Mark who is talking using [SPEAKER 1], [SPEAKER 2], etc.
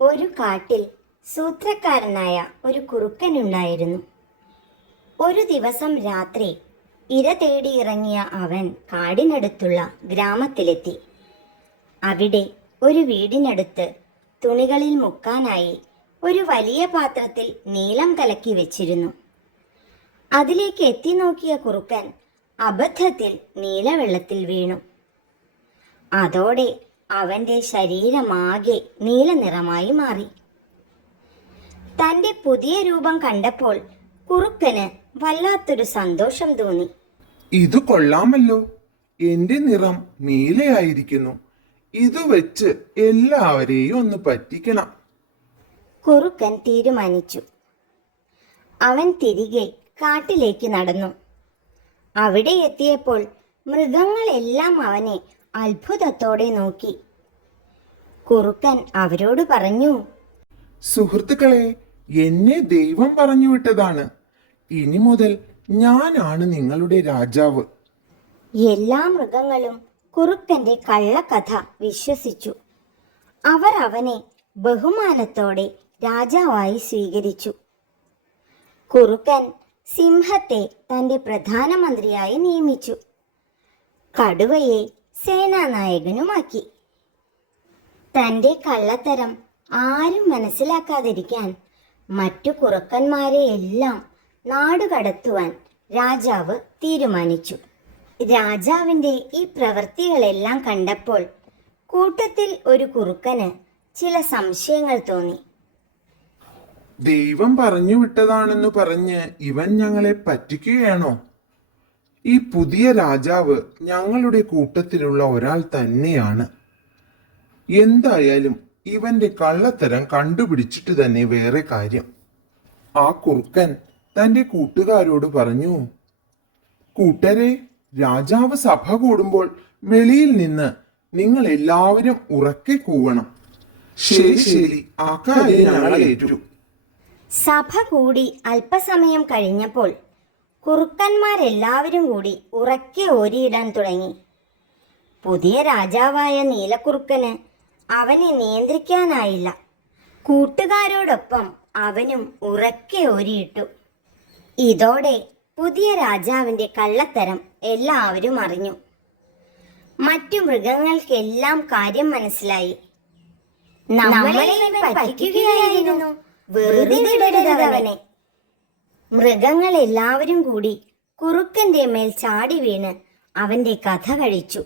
[SPEAKER 1] ഒരു കാട്ടിൽ സൂത്രക്കാരനായ ഒരു കുറുക്കനുണ്ടായിരുന്നു. ഒരു ദിവസം രാത്രി ഇര തേടി ഇറങ്ങിയ അവൻ കാടിനടുത്തുള്ള ഗ്രാമത്തിലെത്തി. അവിടെ ഒരു വീടിനടുത്ത് തുണികളിൽ മുക്കാനായി ഒരു വലിയ പാത്രത്തിൽ നീളം കലക്കി വെച്ചിരുന്നു. അതിലേക്ക് എത്തി നോക്കിയ കുറുക്കൻ അബദ്ധത്തിൽ നീലവെള്ളത്തിൽ വീണു. അതോടെ അവന്റെ ശരീരമാകെ നീല നിറമായി മാറി. തന്റെ പുതിയ രൂപം കണ്ടപ്പോൾ കുറുക്കന് വല്ലാത്തൊരു സന്തോഷം തോന്നി.
[SPEAKER 2] ഇത് കൊള്ളാമല്ലോ. എന്റെ നിറം നീലയായിരിക്കുന്നു. ഇത് വെച്ച് എല്ലാവരെയും ഒന്ന് പറ്റിക്കണം.
[SPEAKER 1] കുറുക്കൻ തീരുമാനിച്ചു. അവൻ തിരികെ കാട്ടിലേക്ക് നടന്നു. അവിടെ എത്തിയപ്പോൾ മൃഗങ്ങളെല്ലാം അവനെ അത്ഭുതത്തോടെ നോക്കി. കുറുക്കൻ അവരോട് പറഞ്ഞു
[SPEAKER 2] സുഹൃത്തുക്കളെ എന്നെ ദൈവം പറഞ്ഞു വിട്ടതാണ്. ഇനി മുതൽ ഞാനാണ് നിങ്ങളുടെ രാജാവ്.
[SPEAKER 1] എല്ലാ മൃഗങ്ങളും കുറുക്കന്റെ കള്ളക്കഥ വിശ്വസിച്ചു. അവർ അവനെ ബഹുമാനത്തോടെ രാജാവായി സ്വീകരിച്ചു. കുറുക്കൻ സിംഹത്തെ തന്റെ പ്രധാനമന്ത്രിയായി നിയമിച്ചു. കടുവയെ സേനാനായകനുമാക്കി. തന്റെ കള്ളത്തരം ആരും മനസ്സിലാക്കാതിരിക്കാൻ മറ്റു കുറുക്കന്മാരെ എല്ലാം നാടുകടത്തുവാൻ രാജാവ് തീരുമാനിച്ചു. രാജാവിന്റെ ഈ പ്രവൃത്തികളെല്ലാം കണ്ടപ്പോൾ കൂട്ടത്തിൽ ഒരു കുറുക്കന് ചില സംശയങ്ങൾ തോന്നി.
[SPEAKER 2] ദൈവം പറഞ്ഞു വിട്ടതാണെന്ന് പറഞ്ഞ് ഇവൻ ഞങ്ങളെ പറ്റിക്കുകയാണോ? ഈ പുതിയ രാജാവ് ഞങ്ങളുടെ കൂട്ടത്തിലുള്ള ഒരാൾ തന്നെയാണ്. എന്തായാലും ഇവന്റെ കള്ളത്തരം കണ്ടുപിടിച്ചിട്ട് തന്നെ വേറെ കാര്യം. ആ കുറുക്കൻ തന്റെ കൂട്ടുകാരോട് പറഞ്ഞു കൂട്ടരെ രാജാവ് സഭ കൂടുമ്പോൾ വെളിയിൽ നിന്ന് നിങ്ങൾ എല്ലാവരും ഉറക്കെ കൂവണം. ശരി ശരി ആ കാര്യം ഏറ്റു.
[SPEAKER 1] സഭ കൂടി അല്പസമയം കഴിഞ്ഞപ്പോൾ കുറുക്കന്മാരെല്ലാവരും കൂടി ഉറക്കെ ഓരിയിടാൻ തുടങ്ങി. പുതിയ രാജാവായ നീലക്കുറുക്കന് അവനെ നിയന്ത്രിക്കാനായില്ല. കൂട്ടുകാരോടൊപ്പം അവനും ഉറക്കെ ഓരിയിട്ടു. ഇതോടെ പുതിയ രാജാവിന്റെ കള്ളത്തരം എല്ലാവരും അറിഞ്ഞു. മറ്റു മൃഗങ്ങൾക്കെല്ലാം കാര്യം മനസ്സിലായി. നമ്മളെ പറ്റിക്കുകയായിരുന്നു. വെറുതെ അവനെ. മൃഗങ്ങൾ എല്ലാവരും കൂടി കുറുക്കന്റെ മേൽ ചാടി വീണ് അവന്റെ കഥ കഴിച്ചു.